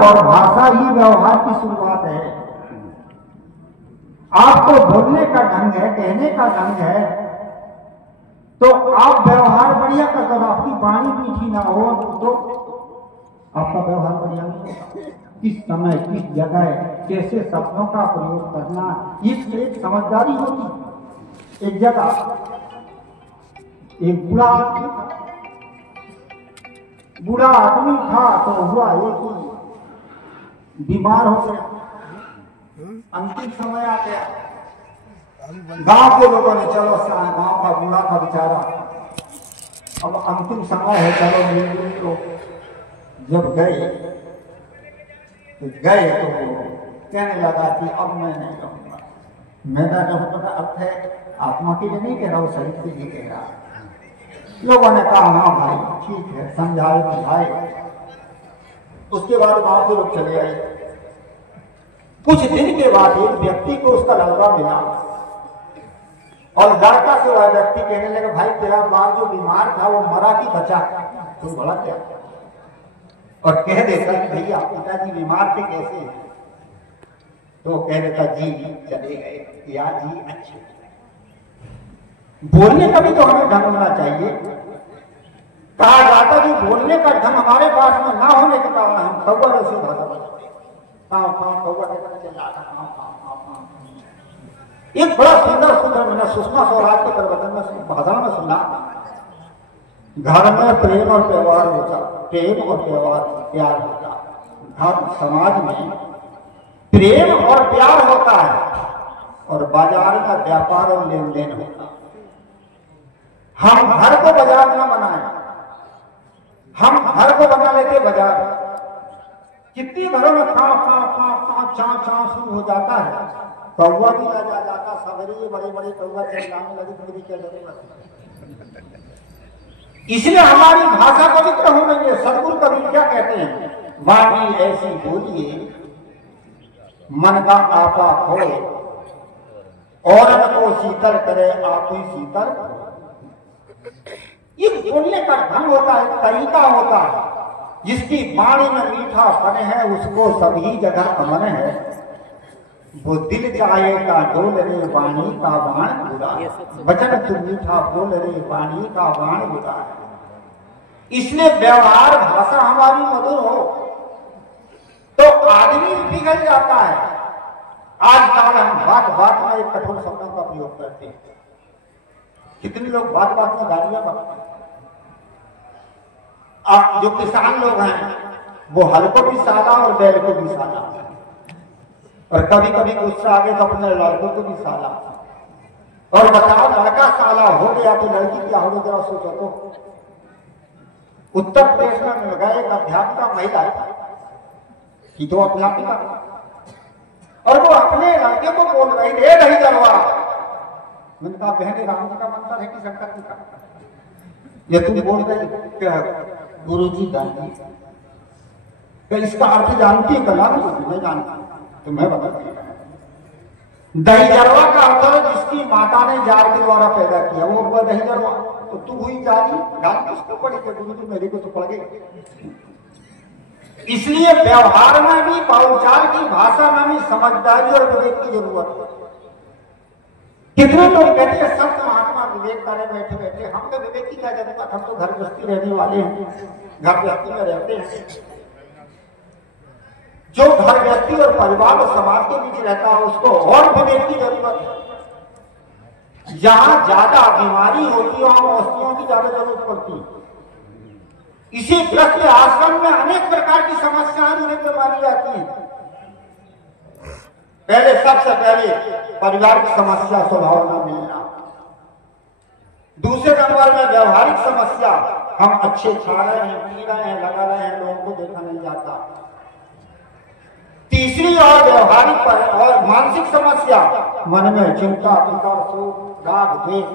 और भाषा ही व्यवहार की शुरुआत है। आपको बोलने का ढंग है, कहने का ढंग है, तो आप व्यवहार बढ़िया कर, जब आपकी वाणी मीठी ना हो तो आपका व्यवहार बढ़िया नहीं होगा। किस समय, किस जगह, कैसे शब्दों का प्रयोग करना, इससे एक समझदारी होती। एक जगह एक बूढ़ा आदमी था, तो हुआ एक बीमार हो गया, अंतिम समय आ गया। गांव के लोगों ने चलो गांव का बूढ़ा का बेचारा, अब अंतिम समय है, चलो मिल तो जब गए तो कहने लगा कि अब मैं नहीं रहूंगा। मेरा रहने का अर्थ है आत्मा के लिए नहीं कह रहा हूं, शरीर के लिए कह रहा। लोगों ने कहा हाँ भाई ठीक है, समझाए भाई। उसके बाद गांव के लोग चले आए। कुछ दिन के बाद एक व्यक्ति को उसका लड़का मिला और लड़का से वह व्यक्ति कहने लगा, भाई तेरा बाप जो बीमार था वो मरा कि बचा? तुम बड़ा क्या? और कह देता कि भैया पिताजी बीमार थे, कैसे? तो कह देता जी चले गए, या जी अच्छे। बोलने का भी तो हमें ढंग होना चाहिए। कहा जाता जो बोलने का ढंग हमारे पास में ना होने के कारण हम कौवा ऐसी भाषा बोलते हैं। कौवा कहकर चल रहा। एक बड़ा सुंदर मैंने सुषमा स्वराज के प्रवचन में भाषण में सुना, घर में प्रेम और व्यवहार होता, प्रेम और व्यवहार प्यार होता। घर समाज में प्रेम और प्यार होता है और बाजार का व्यापार और लेन देन होता। हम घर को बाजार ना बनाए, हम घर को बना लेते बाजार। कितनी घरों में छां शुरू हो जाता है, कौवा भी आ जाता, सवेरे बड़े बड़े कौवा चिल्लाने लगे, मेरी क्या जरूरत। इसलिए हमारी भाषा पवित्र हो गई है। सदगुरु कबीर क्या कहते हैं, वाणी ऐसी बोलिए मन का आपा खोए, औरत को शीतल करे आप ही शीतल। ये बोलने का ढंग होता है, तरीका होता है। जिसकी वाणी में मीठापन है उसको सभी जगह अमन है। वो दिल चाहे का डोल रे वाणी का बाण बुरा, वचन तू मीठा बोल रे वाणी का बाण बुरा। इसलिए व्यवहार भाषा हमारी मधुर हो तो आदमी पिघल जाता है। आजकल हम बात बात में एक कठोर शब्दों का प्रयोग करते हैं। कितने लोग बात बात में गालियां बकते हैं। जो किसान लोग हैं वो हल को भी सादा और बैल को भी सादा, और कभी कभी गुस्सा आ गया तो अपने लड़कों को भी साला। और बताओ लड़का साला हो गया तो लड़की क्या होगी, जरा सोचो तो। उत्तर प्रदेश में मिल गया एक अध्यापिका महिला की, तो अध्यापिका, और वो अपने लड़के को बोल रही थी नहीं जलवा। मैंने कहा बहने राम जी का मंत्र है कि शंकर जी का? ये तुम बोल रही गुरु जी दादी, इसका अर्थ जानती है? कला नहीं जानती तो मैं बता। दही जरवा का अर्थ है जिसकी माता ने जार के द्वारा पैदा किया, वो दही जरवा। तो तू हुई जारी, गाल किसको पड़ी? गुरु जी मेरे को तो पड़ गई। इसलिए व्यवहार में भी, बोलचाल की भाषा में भी समझदारी और विवेक की जरूरत है। कितने लोग कहते हैं संत महात्मा विवेक करे बैठे बैठे, हम तो विवेक की क्या जरूरत, हम तो घर गृहस्थी रहने वाले हैं, घर गृहस्थी में रहते हैं। जो घर गृहस्थी और परिवार और समाज के बीच रहता है उसको और विवेक की जरूरत है। जहां ज्यादा बीमारी होती है वहां औषधियों की ज्यादा जरूरत पड़ती है। इसी ग्रस्त आश्रम में अनेक प्रकार की समस्याएं उन्हें बीमारी आती है। पहले सबसे पहले परिवार की समस्या स्वभाव न मिलना, दूसरे नंबर में व्यवहारिक समस्या, हम अच्छे खा रहे हैं, पी रहे हैं, लगा रहे हैं, लोगों को देखा नहीं जाता। तीसरी और व्यवहारिक पर और मानसिक समस्या, मन में चिंता, फिकर, शोक, राग, द्वेष,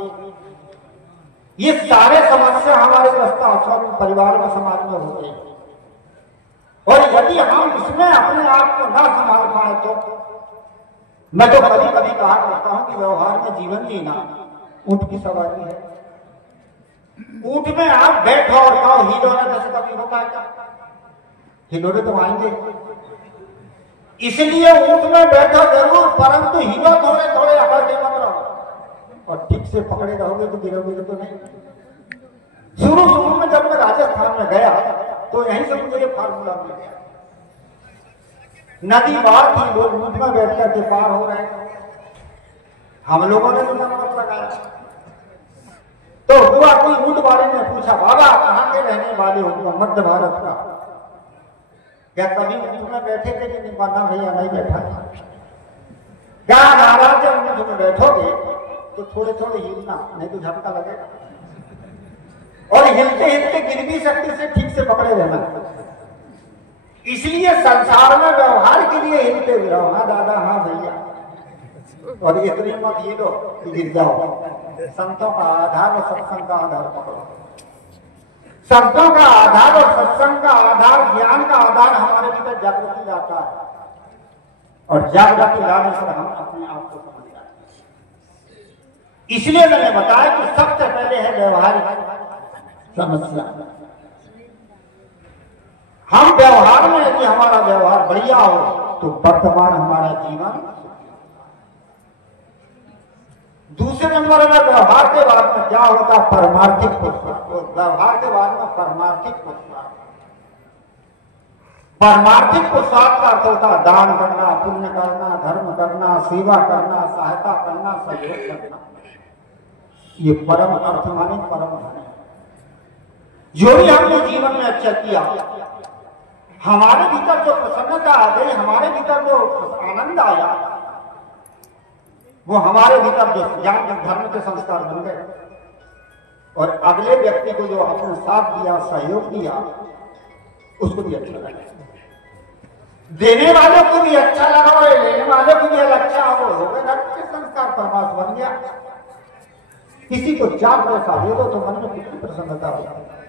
ये सारे समस्या हमारे परिवार में, समाज में होते हैं। और यदि हम इसमें अपने आप को ना संभाल पाए तो मैं तो कभी कभी कहा करता हूं कि व्यवहार में जीवन जीना ऊंट की सवारी है। ऊंट में आप बैठो और कहो हिलोने जैसे कभी होता है क्या? हिलोने तो आएंगे, इसलिए ऊंट में बैठो जरूर, परंतु हिलो थोड़े थोड़े अकड़ के मत रहो, और ठीक से पकड़े रहोगे तो गिरोगे तो नहीं। शुरू में जब मैं राजस्थान में गया तो यहीं से मुझे ये फार्मूला मिल गया। नदी बाहर थी, लोग ऊंट में बैठ करके पार हो रहे थे, हम लोगों ने तो नंबर लगाया। तो हुआ कोई ऊंट वाले ने पूछा, बाबा कहाँ के रहने वाले हो? मध्य भारत का। क्या कभी ऊंट में बैठे थे कि नहीं? माना भैया नहीं बैठा। क्या महाराज जब ऊंट में बैठोगे तो थोड़े थोड़े हिलना, नहीं तो झटका लगेगा, और हिलते हिलते गिर भी सकते से ठीक से पकड़े रहना। इसलिए संसार में व्यवहार के लिए हिलते हुए रहो। हाँ दादा, हाँ भैया, और इतनी मत हिलो कि गिर जाओ। संतों का आधार और सत्संग का आधार पकड़ो। संतों का आधार और सत्संग का आधार, ज्ञान का आधार हमारे भीतर जागृति लाता है, और जागृति लाने से हम अपने आप को समझ जाते हैं। इसलिए मैंने बताया कि सबसे पहले है व्यवहारिक समस्या। हम व्यवहार में यदि हमारा व्यवहार बढ़िया हो तो वर्तमान हमारा जीवन। दूसरे नंबर में व्यवहार के बाद में क्या होता? परमार्थिक पुरुषार्थ। व्यवहार के बाद में परमार्थिक पुरुषार्थ। परमार्थिक पुरुषार्थ का अर्थ होता है दान करना, पुण्य करना, धर्म करना, सेवा करना, सहायता करना, सहयोग करना। ये परम अर्थ माने परम धन। जो भी हमने जीवन में अच्छा किया, हमारे भीतर जो प्रसन्नता आ गई, हमारे भीतर जो आनंद आया, वो हमारे भीतर जो ज्ञान धर्म के संस्कार बन गए, और अगले व्यक्ति को जो अपने साथ दिया, सहयोग दिया, उसको भी अच्छा लगा। देने वालों को भी अच्छा लगा और लेने वालों को भी अच्छा हो गए। धर्म के संस्कार परमार्थ बन गया। किसी को 4 पैसा दे दो तो मन में कितनी प्रसन्नता होती है,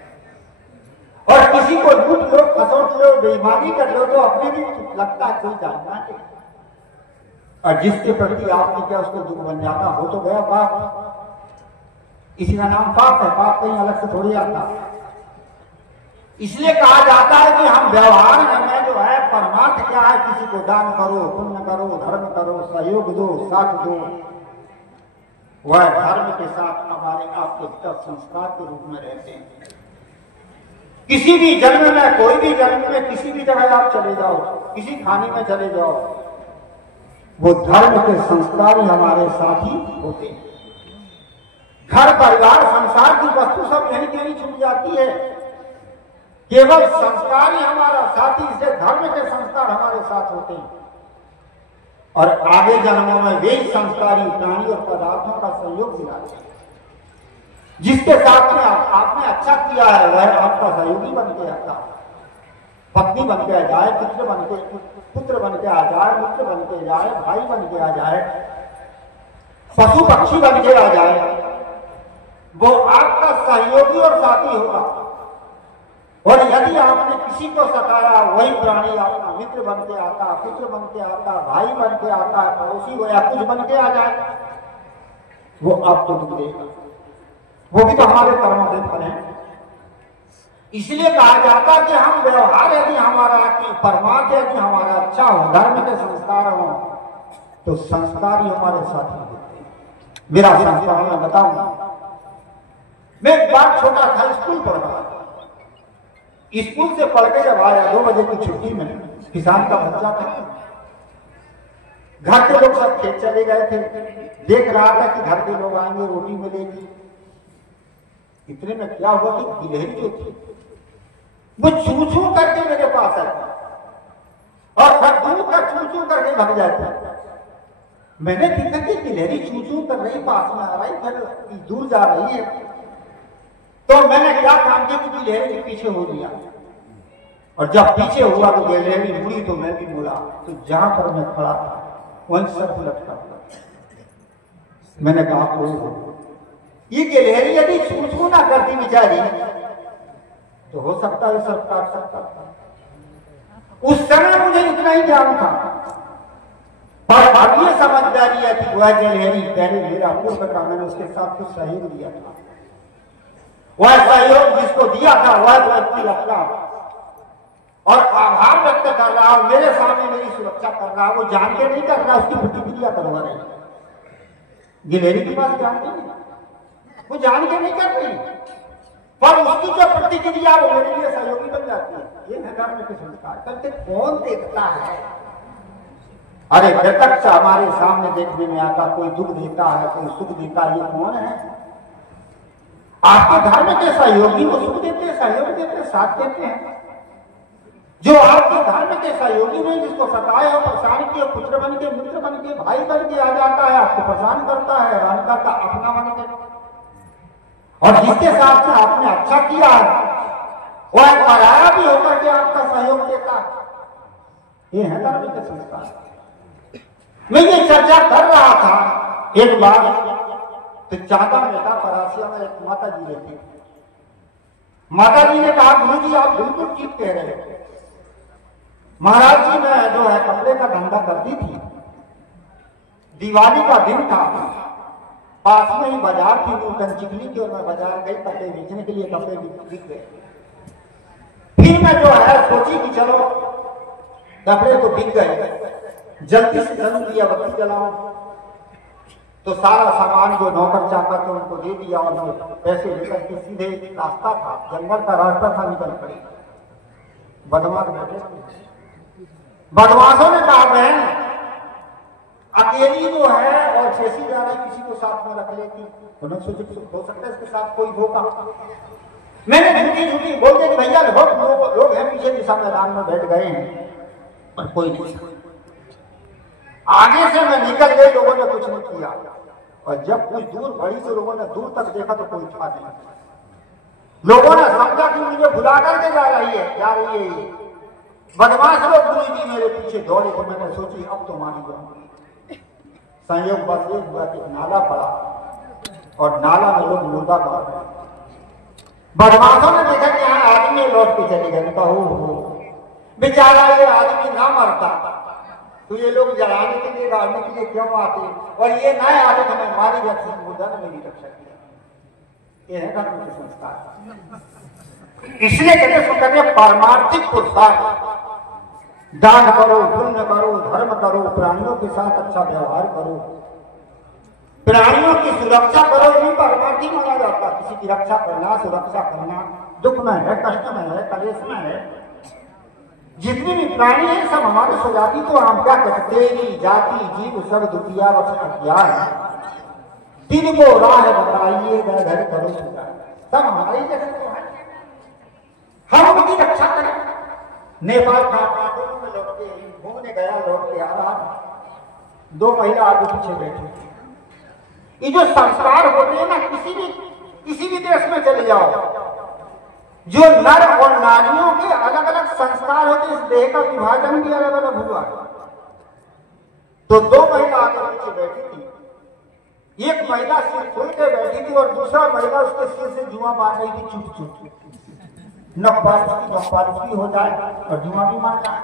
और किसी को लूट लो, खसोट लो, बेईमानी कर लो तो अपने भी लगता है कोई जानना नहीं, और जिसके प्रति आपने क्या उसको दुख बन जाता हो तो गया पाप। इसी का नाम पाप है। पाप कहीं अलग से थोड़ी आता। इसलिए कहा जाता है कि हम व्यवहार में जो है परमार्थ क्या है, किसी को दान करो, पुण्य करो, धर्म करो, सहयोग दो, साथ दो, वह धर्म के साथ हमारे आपके भीतर संस्कार के रूप में रहते हैं। किसी भी जन्म में, कोई भी जन्म में, किसी भी जगह आप चले जाओ, किसी खाने में चले जाओ, वो धर्म के संस्कार ही हमारे साथी होते हैं। घर परिवार संसार की वस्तु सब यहीं कहीं छूट जाती है, केवल संस्कार ही हमारा साथी, से धर्म के संस्कार हमारे साथ होते हैं, और आगे जन्मों में वे संस्कारी प्राणी और पदार्थों का सहयोग दिलाते हैं। जिसके साथ में आपने अच्छा किया है वह आपका सहयोगी बन के आता, पत्नी बन के आ जाए, पुत्र बन के आ जाए, मित्र बन के जाए, भाई बन के आ जाए, पशु पक्षी बन के आ जाए, वो आपका सहयोगी और साथी होगा। और यदि आपने किसी को सताया, वही प्राणी आपका मित्र बन के आता, पुत्र बन के आता, भाई बन के आता, पड़ोसी हो या कुछ बन के आ जाए, वो आपको दुख देगा। वो भी तो हमारे कर्मों के फल हैं। इसलिए कहा जाता कि हम व्यवहार यदि हमारा, परमार्थ यदि हमारा अच्छा हो, धर्म के संस्कार हो, तो संस्कार ही हमारे साथी होते हैं। मेरा संस्कार मैं बताऊंगा। मैं एक बार छोटा था, स्कूल पढ़ रहा था। स्कूल से पढ़ के जब आया 2 बजे की छुट्टी में, किसान का बच्चा था, घर के लोग सब खेत चले गए थे। देख रहा था कि घर के लोग आएंगे, रोटी मिलेगी। इतने में क्या हुआ कि गिलहरी जो थी वो चू चू करके मेरे पास आई, और हर दूर का चू चू करके भाग जाता। मैंने देखा कि गिलहरी चू चू कर रही, पास में आ रही, फिर दूर जा रही है। तो मैंने क्या काम किया कि गिलहरी के पीछे हो लिया, और जब पीछे हुआ तो गिलहरी मुड़ी तो मैं भी मुड़ा, तो जहां पर मैं खड़ा था वहीं सर लटका। मैंने कहा ये गिलहरी यदि छू ना करती बेचारी तो हो सकता है सर काट सकता था। उस समय मुझे इतना ही ज्ञान था, पर अब ये समझदारी है कि वह गिलहरी पहले मेरा पूर्व का, मैंने उसके साथ कुछ सहयोग दिया था। वह सहयोग जिसको दिया था वह व्यक्ति अपना और आभार व्यक्त कर रहा है, मेरे सामने मेरी सुरक्षा कर रहा है, वो जान के नहीं कर रहा, उसकी प्रतिक्रिया करवा रहे हैं। गिलहरी की बात जानती नहीं, वो जान के नहीं कर रही, पर उसकी जो प्रतिक्रिया वो मेरे लिए सहयोगी बन जाती है। ये है धर्म के संस्कार। करके कौन देखता है? अरे प्रत्यक्ष हमारे सामने देखने में आता, कोई दुख देता है, कोई सुख देता है, ये कौन है? आपके धर्म के सहयोगी वो सुख देते हैं, सहयोग देते हैं, साथ देते हैं। जो आपके धर्म के सहयोगी में जिसको सताए हो, परेशान किए, पुत्र बन के, मित्र बन के, भाई बन के आ जाता है, आपको परेशान करता है, हैरान करता, अपना बन के, और जिसके साथ में आपने अच्छा किया है वो एक पराया भी होकर के आपका सहयोग देता है। ये है धर्म के संस्कार। मैं ये चर्चा कर रहा था एक बार, तो चाहता बेटा परासिया में एक माता जी रहती। माता जी ने कहा, गुरु जी आप बिल्कुल ठीक कह रहे हो। महाराज जी मैं जो है कपड़े का धंधा करती थी, दिवाली का दिन था, पास में ही बाजार थी नूतन चिकली की, और मैं बाजार गई कपड़े बेचने के लिए, कपड़े बिक गए। फिर मैं जो है सोची कि चलो कपड़े तो बिक गए, जल्दी से जल्दी दिया बत्ती जलाऊं, तो सारा सामान जो नौकर चाकर थे उनको दे दिया, और मैं पैसे लेकर के सीधे रास्ता था, जंगल का रास्ता था, निकल पड़ी। बदमाश बैठे, बदमाशों ने कहा बहन अकेली जो है और शेषी जा रही, किसी को साथ में रख लेती। उन्होंने सोचा हो सकता है इसके साथ कोई होगा। मैंने झूठी झूठी बोल दिया कि भैया बहुत लोग हैं पीछे दिशा मैदान में बैठ गए हैं, पर कोई नहीं। आगे से मैं निकल गई, लोगों ने कुछ नहीं किया, और जब कुछ दूर बढ़ी तो लोगों ने दूर तक देखा तो कोई था नहीं। लोगों ने समझा कि मुझे भुला करके जा रही है। बदमाश लोग गुरु जी मेरे पीछे दौड़े, तो मैंने सोची अब तो मारी जाऊंगी। संयोग बस ये हुआ कि नाला पड़ा, और नाला में लोग मुर्दा मार रहे। बदमाशों ने देखा कि यहाँ आदमी लौट के चले गए, हो बेचारा ये आदमी ना मरता तो ये लोग जलाने के लिए गाड़ने के लिए क्यों आते, और ये नए आते तो मैं मारी जाती, मुर्दा ने मेरी रक्षा किया। ये है धर्म के संस्कार। इसलिए कहते पारमार्थिक पुरुषार्थ, दान करो, पुण्य करो, धर्म करो, प्राणियों के साथ अच्छा व्यवहार करो, प्राणियों की सुरक्षा करो, ये परमार्थी माना जाता। किसी की रक्षा करना, सुरक्षा करना, दुख में है, कष्ट में है, कलेश में है, जितने भी प्राणी हैं सब हमारे स्वजाति, तो हम क्या कहते हैं, जाति जीव सब दुखिया वचन अज्ञान, दिन को राह बताइए, घर करो सुधार, सब हमारे जैसे तो है, हम उनकी रक्षा करें। नेपाल काठमांडू में लौट के घूमने गया, लौट के आ रहा, 2 महिला आगे पीछे बैठी। ये जो संस्कार होते हैं ना, किसी भी देश में चले जाओ, जो नर और नारियों के अलग अलग संस्कार होते हैं, इस देह का विभाजन भी अलग अलग हुआ। तो 2 महिला आगे पीछे बैठी थी, एक महिला सिर खोल के बैठी थी, और दूसरा महिला उसके सिर से जुआ मार रही थी, चुप चुप, नखपालिश भी हो जाए और जुआ भी मार जाए।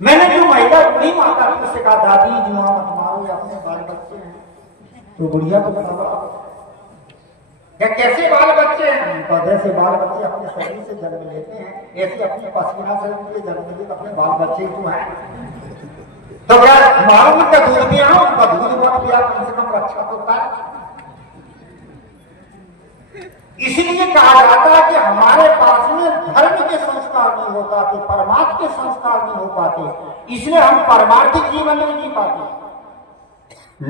मैंने जो महिला बुढ़ी माता थी उससे कहा, दादी जुआ मत मारो, अपने बाल बच्चे हैं। तो बुढ़िया को बताओ क्या कैसे बाल बच्चे हैं? तो जैसे बाल बच्चे अपने शरीर से जन्म लेते हैं, ऐसे अपने पसीना से उनके जन्म लेते अपने बाल बच्चे जो है। तो क्या मारो उनका दूध पिया, उनका दूध मत पिया, कम से कम रक्षा तो पाए। इसलिए कहा जाता है कि हमारे पास में धर्म के संस्कार नहीं हो पाते, परमार्थ के संस्कार नहीं हो पाते, इसलिए हम परमार्थिक जीवन नहीं जी पाते।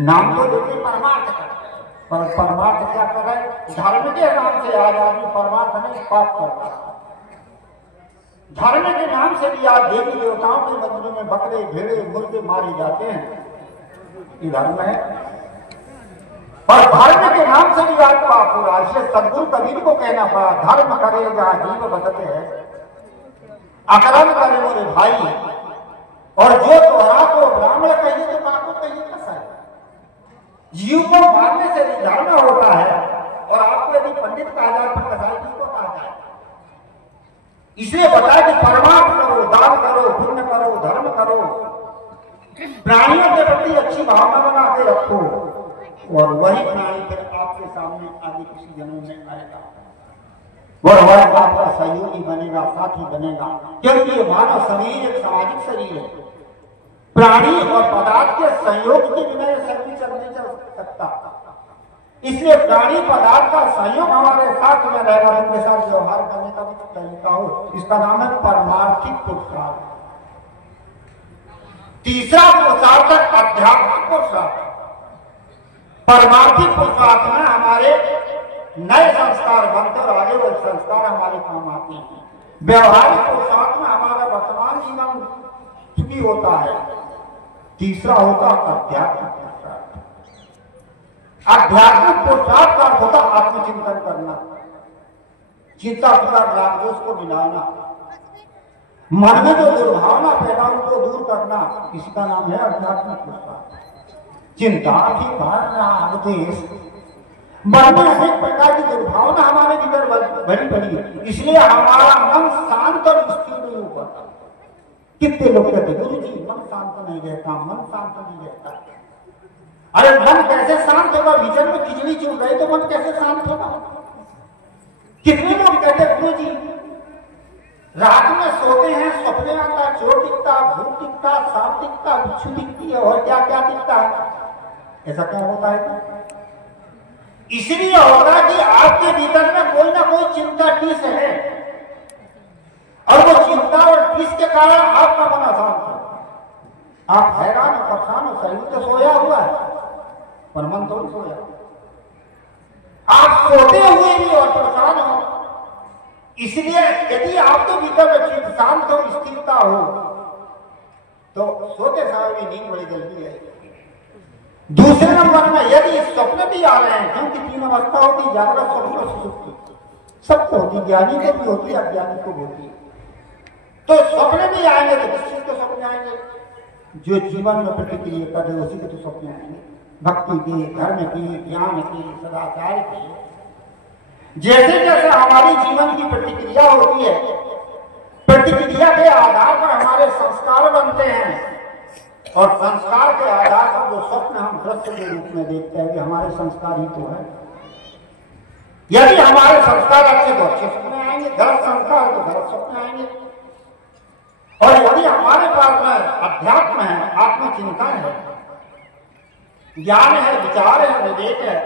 नाम तो लेते परमार्थ का, पर परमार्थ क्या कर रहे? धर्म के नाम से आज आदमी परमार्थ नहीं, पाप कर रहा है। धर्म के नाम से भी आज देवी देवताओं के मंदिरों में बकरे भेड़े मुर्गे मारे जाते हैं, ये धर्म है। और धर्म के नाम से भी आज पाप हो रहा है। इसलिए सदगुरु कबीर को कहना पड़ा, धर्म करे जहाँ जीव बदते हैं, अकर्म करे मोरे भाई, और जो तोहरा को ब्राह्मण कहिए तो काको कहिए कैसा है। जीव को मारने से धर्म होता है, और आपको यदि पंडित कहा जाए तो कसाई किसको कहा जाए। इसलिए बताया कि परमार्थ करो, दान करो, पुण्य करो, धर्म करो, प्राणियों के प्रति अच्छी भावना बना के रखो, और वही प्राणी फिर आपके सामने आगे किसी जन्म में आएगा। और वह आपका सहयोगी बनेगा, साथी बनेगा, क्योंकि ये मानव शरीर एक सामाजिक शरीर है। प्राणी और पदार्थ के सहयोग के बिना ये शरीर चल नहीं चल सकता। इसलिए प्राणी पदार्थ का सहयोग हमारे साथ में रहेगा, उनके साथ व्यवहार करने का भी तरीका हो। इसका नाम है परमार्थिक पुरुषार्थ। तीसरा पुरुषार्थ है आध्यात्मिक पुरुषार्थ। परमार्थिक पुरुषार्थ में हमारे नए संस्कार बनते और आगे वो संस्कार हमारे काम आते हैं। व्यवहारिक पुरुषार्थ में हमारा वर्तमान जीवन सुखी होता है। तीसरा होता आध्यात्मिक पुरुषार्थ। आध्यात्मिक पुरुषार्थ का अर्थ होता आत्मचिंतन करना, चिंता फिकर राग दोष को मिलाना, मन में जो दुर्भावना पैदा उनको दूर करना, इसका नाम है आध्यात्मिक पुरुषार्थ। चिंता फिकर राग द्वेष, मन में अनेक प्रकार की दुर्भावना हमारे भीतर भरी पड़ी है, इसलिए हमारा मन शांत और स्थिर नहीं हो पाता। कितने लोग कहते गुरु जी मन शांत नहीं रहता, मन शांत नहीं रहता। अरे मन कैसे शांत होगा? विचन में खिचड़ी चुन रही तो मन कैसे शांत होगा? कितने लोग कहते गुरु जी रात में सोते हैं, सपने आता, चोर दिखता, भूत दिखता, सांप दिखता, बिच्छू दिखती है और क्या क्या दिखता है। ऐसा क्या होता है? इसलिए होगा कि आपके भीतर में कोई ना कोई चिंता टीस है और वो चिंता और टीस के कारण आपका मन अशांत है। आप हैरान हो, परेशान हो, शरीर तो सोया हुआ है पर मन तो नहीं सोया। आप सोते हुए भी और परेशान हो। इसलिए यदि आपके भीतर में शांत हो, स्थिरता हो, तो सोते समय भी नींद बड़ी जल्दी है। दूसरे नंबर में यदि स्वप्न भी आ रहे हैं, क्योंकि तीन अवस्था होती, जागृत, स्वप्न, सुषुप्ति, सबको होती, ज्ञानी को भी होती है, अज्ञानी को भी होती है। तो स्वप्न भी आएंगे तो किस चीज के स्वप्न आएंगे? जो जीवन में प्रतिक्रिया कर रहे उसी के तो स्वप्न आएंगे। भक्ति की, धर्म की, ज्ञान की, सदाचार की। जैसे जैसे हमारी जीवन की प्रतिक्रिया होती है, प्रतिक्रिया के आधार पर हमारे संस्कार बनते हैं और संस्कार के आधार पर जो स्वप्न हम दृश्य के रूप में देखते हैं कि हमारे संस्कार ही तो है। यदि हमारे संस्कार अच्छे तो अच्छे सपने आएंगे, गलत संस्कार तो गलत सपने आएंगे। और यदि हमारे पास में अध्यात्म है, आत्मचिंतन है, ज्ञान है, विचार है, विवेक है,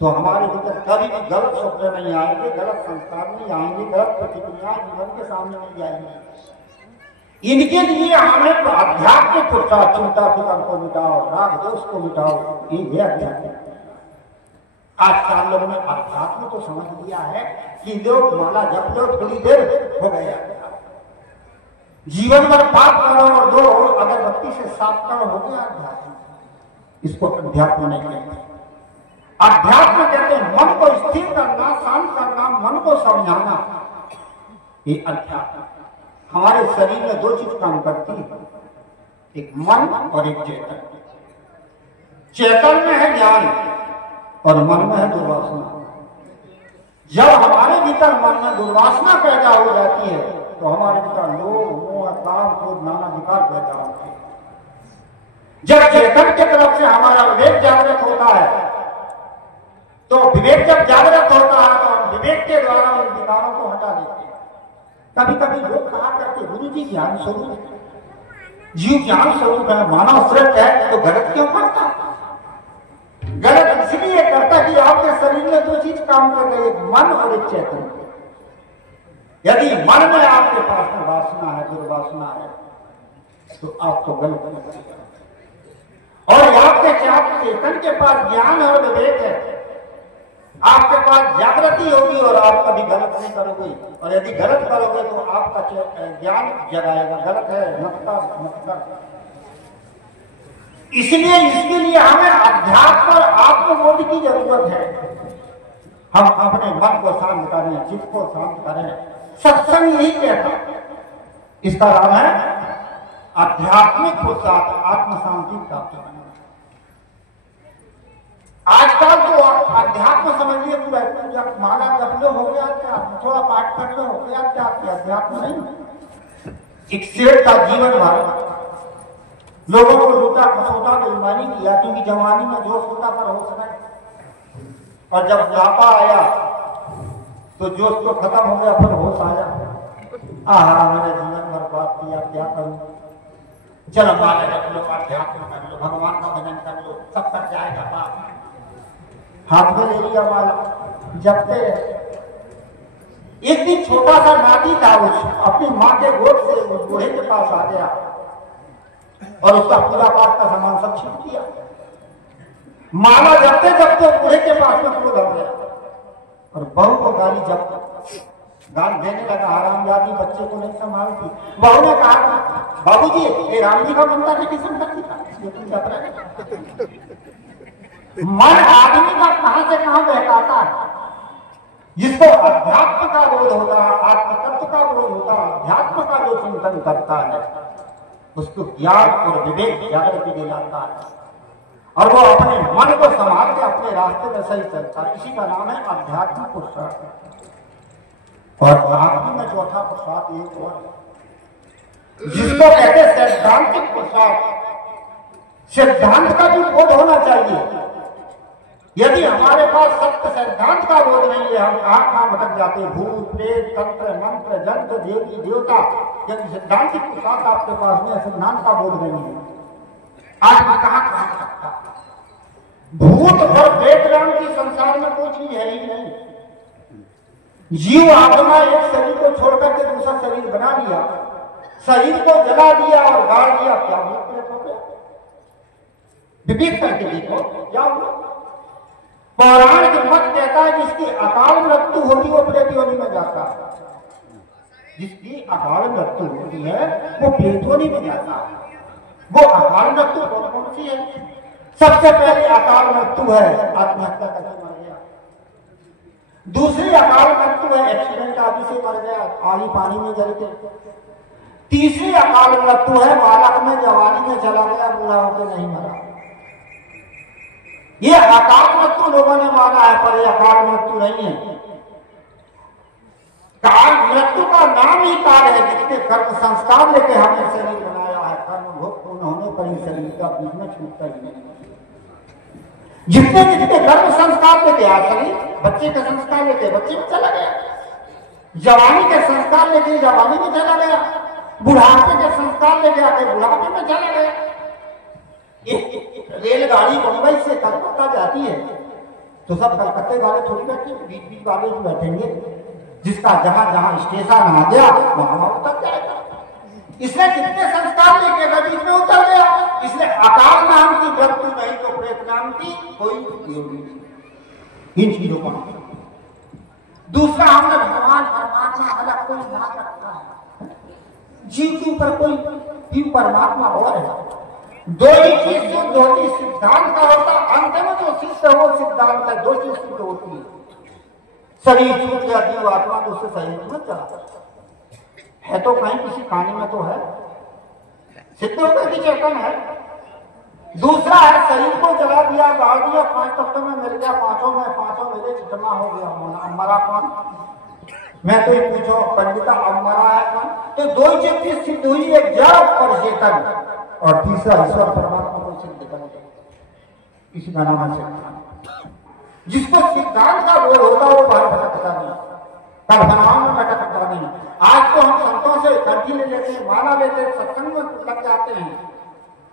तो हमारे भीतर कभी भी गलत स्वप्न नहीं आएंगे, गलत संस्कार नहीं आएंगे, गलत प्रतिक्रिया जीवन के सामने नहीं आएंगी। इनके लिए हमें आध्यात्मिक पुरुषार्थ, चिंता फिकर को मिटाओ, राग दोष को मिटाओ, ये अध्यात्म। आज 4 लोगों ने अध्यात्म तो समझ लिया है कि लोग माला जप लो, थोड़ी देर हो गया, जीवन भर पाप करो और दो अगरबत्ती से साफ करो, हो गया अध्यात्म। इसको अध्यात्म नहीं कहते। अध्यात्म कहते हैं मन को स्थिर करना, शांत करना, मन को समझाना, ये अध्यात्म। हमारे शरीर में 2 चीज काम करती है, एक मन और एक चेतन। चेतन में है ज्ञान और मन में है दुर्वासना। जब हमारे भीतर मन में दुर्वासना पैदा हो जाती है तो हमारे भीतर लोभ, मोह, काम, क्रोध, नाना विकार पैदा होते हैं। जब चेतन की तरफ से हमारा विवेक जागृत होता है, तो विवेक जब जागृत होता है तो हम विवेक के द्वारा उन विकारों को हटा देते हैं। कभी कभी लोग कहा करते गुरु जी ज्ञान स्वरूप है, जीव ज्ञान स्वरूप है, मानव श्रेष्ठ है, तो गलत क्यों करता? गलत इसलिए करता कि आपके शरीर में 2 चीज काम कर रही है, एक मन और एक चेतन। यदि मन में आपके पास में वासना है, दुर्वासना है, तो आपको गलत लगेगा। और आपके चेतन के पास ज्ञान और विवेक है, आपके पास जागृति होगी और आप कभी गलत नहीं करोगे। और यदि गलत करोगे तो आपका ज्ञान जगाएगा, गलत है मत कर। इसलिए इसके लिए हमें अध्यात्म और आत्मबोध की जरूरत है। हम अपने मन को शांत करें, चित्त को शांत करें। सत्संग यही कहता है, इसका नाम है आध्यात्मिक पुरुषार्थ, आत्म शांति प्राप्त करना। आजकल तो अध्यात्म समझिए पूरा माला जप लो हो गया क्या, थोड़ा पाठ कर लो हो गया क्या, अध्यात्म नहीं। एक सेठ का जीवन भर लोगों को लूटा खसोटा बेईमानी किया, क्योंकि जवानी में जोश होता पर होश नहीं। और जब बुढ़ापा आया तो जोश तो खत्म हो गया, फिर होश आया, मैंने जीवन बर्बाद किया, क्या करूं? चलो माला जप लो, अध्यात्म कर लो, भगवान का भजन कर लो, सब कर जाएगा बाप। हाथ में ले लिया माला, जपते एक दिन छोटा सा नाती था, वो अपनी माँ के गोद से उस बूढ़े के पास आ गया और उसका पूजा पाठ का सामान सब छीन लिया। माला जपते जपते बूढ़े के पास में क्रोध आ गया और बहू को गाली गाल देने लगा, हरामजादी, बच्चे को नहीं संभालती। बहू ने कहा, बाबूजी ये राम जी का मंदिर है, किस्म करती था, ये तुम जप रहे। मन आदमी का कहां से कहां बहकाता है। जिसको अध्यात्म का बोध होता है, आत्म तत्व का बोध होता है, अध्यात्म का जो चिंतन करता है, उसको ज्ञान और विवेक जागृति दिलाता है और वो अपने मन को संभाल के अपने रास्ते में सही चलता है। इसी का नाम है अध्यात्म पुरुषार्थ। और आत्मा में चौथा पुरुषार्थ एक और, जिसको कहते हैं सैद्धांतिक पुरुषार्थ। सिद्धांत का भी बोध होना चाहिए। यदि हमारे पास सत्य सिद्धांत का बोध नहीं है, हम कहां भटक जाते। भूत प्रेत तंत्र मंत्र जंत्र देवी देवता, यदि सिद्धांतिक पुरुषार्थ आपके पास में सिद्धांत का बोध नहीं है, आदमी कहां पहुंच सकता। भूत और प्रेत नाम की संसार में कोई चीज है ही नहीं। जीव आत्मा एक शरीर को छोड़कर के दूसरा शरीर बना लिया, शरीर को जला दिया और गाड़ दिया, क्या भूत प्रेत हो गया? विवेक करके देखो क्या हुआ। पौराणिक मत कहता है जिसकी अकाल मृत्यु होती वो प्रेत योनि में जाता है। जिसकी अकाल मृत्यु होती है वो प्रेत योनि में जाता है। वो अकाल मृत्यु कौन सी है? सबसे पहले अकाल मृत्यु है आत्महत्या करके मर गया। दूसरी अकाल मृत्यु है एक्सीडेंट आदि से मर गया, आगी पानी में जल के। तीसरी अकाल मृत्यु है बालक में जवानी में चला गया, बूढ़ा होकर नहीं मरा। ये अकाल मृत्यु लोगों ने माना है, पर यह अकाल मृत्यु नहीं है। काल मृत्यु का नाम ही काल है। जितने कर्म संस्कार लेके हमने शरीर बनाया है, कर्म भोग पूर्ण होने पर ही शरीर का बीच में छूटता ही नहीं। जितने जितने कर्म संस्कार लेके आ शरीर, बच्चे के संस्कार लेके बच्चे में चला गया, जवानी के संस्कार लेके जवानी में चला गया, बुढ़ापे के संस्कार लेके आके बुढ़ापे में चला गया। रेलगाड़ी मुंबई से कलकत्ता जाती है तो सब कलकत्ते वाले थोड़ी बैठे, बीच बीच वाले जो बैठेंगे, जिसका जहां जहां स्टेशन आ गया वहां उतर जाएगा। इसने जितने संस्कार लेके बीच में उतर गया, इसलिए अकाल नाम की मृत्यु नहीं तो प्रेत नाम की कोई नहीं। इन चीजों का दूसरा, हमने भगवान परमात्मा अलग कोई नाम रखा है। जीव के ऊपर कोई जीव परमात्मा और है। दो ही चीज सिद्ध होती, सिद्धांत का होता, अंत में जो सिद्ध हो सिद्धांत है। दो चीज सिद्ध होती है, शरीर छूट गया, जीव आत्मा तो उससे शरीर में चला है तो कहीं किसी कहानी में तो है, सिद्ध होकर की चेतन है। दूसरा है शरीर को जला दिया, गाड़ दिया, 5 तत्वों में मिल गया, पांचों मेरे चितना हो गया, मरा कौन? मैं तो ये पूछो पंडिता अब मरा है कौन? तो दो ही चीज सिद्ध हुई, एक जड़ और चेतन, और तीसरा ईश्वर परमात्मा को सिद्ध कर दिया। इसी का नाम है सिद्धांत। जिसको सिद्धांत का बोध होता वो बाहर भटकता नहीं, कल्पनाओं में भटकता नहीं। आज तो हम संतों से कंठी ले लेते हैं, माला लेते हैं, सत्संग में लग जाते हैं,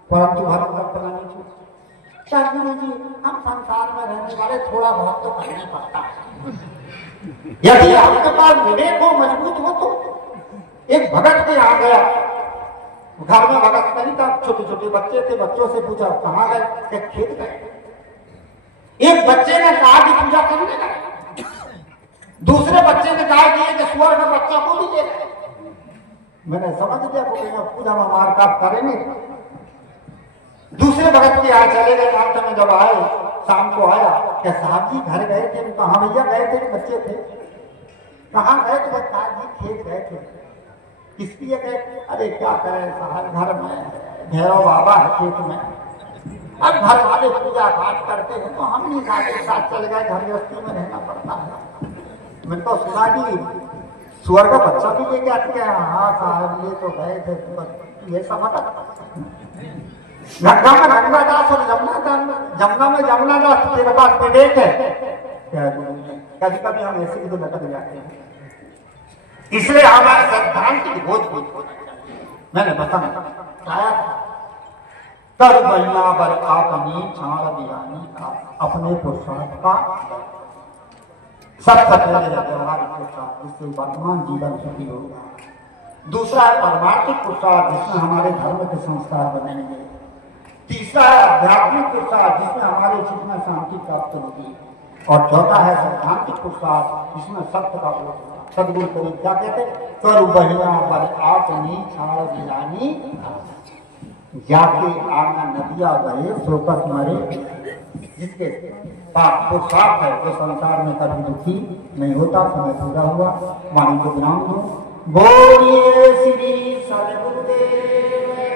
परंतु भारत कल्पना नहीं छूटती। क्या गुरु जी, हम संसार में रहने वाले थोड़ा बहुत तो करना पड़ता है। यदि आपके पास विवेक हो, मजबूत हो, तो एक भगत के यहाँ गया, घर में भगत नहीं था, छोटे छोटे बच्चे थे, बच्चों से पूछा कहाँ गए? खेत गए। एक बच्चे ने कहा कि पूजा करने गए, दूसरे बच्चे ने कहा कि सुअर का बच्चा को भी ले गए। मैंने समझ लिया पूजा में मार काट करेंगे। दूसरे भगत के यहाँ चले गए। अंत में जब आए, शाम को आया, क्या साहब जी घर गए थे? कहाँ भैया गए थे? बच्चे थे। कहाँ गए थे? साहब जी खेत गए थे। किस लिए गए? अरे क्या करें साहब, घर में भैरव बाबा है खेत में, अब घर वाले पूजा पाठ करते हैं तो हम भी साथ चले गए, घर गृहस्थी में रहना पड़ता है। मैंने तो सुना कि सुअर का बच्चा भी लेके आते हैं। हाँ साहब ये तो गए थे, ये समझ गंगा में गंगादास और जमुना में जमुनादास तेरे पास विवेक है क्या? कभी कभी हम ऐसे भी तो लटक जाते हैं, इसलिए हमारे सैद्धांतिक बोध को मैंने बताया कर बहिना बर आपनी छाड़ बिरानी का अपने पुरुषार्थ का सबसे पहले है व्यवहारिक पुरुषार्थ जिससे वर्तमान जीवन सुखी होगा। दूसरा है परमार्थिक पुरुषार्थ जिसमें हमारे धर्म के संस्कार बनेंगे। तीसरा है आध्यात्मिक पुरुषार्थ जिसमें हमारे चित्त में शांति प्राप्त होगी। और चौथा है सैद्धांतिक पुरुषार्थ जिसमें सत्य का बोध होगा। सदगुरु कवि क्या कहते कर बहिना पर आपनी छाड़ बिरानी जाके आना नदिया गए सोकस मरे। जिसके पाप पुरुषार्थ है वो संसार में कभी दुखी नहीं होता। समय पूरा हुआ, वाणी को विराम दो। बोलिए श्री सदगुरुदेव।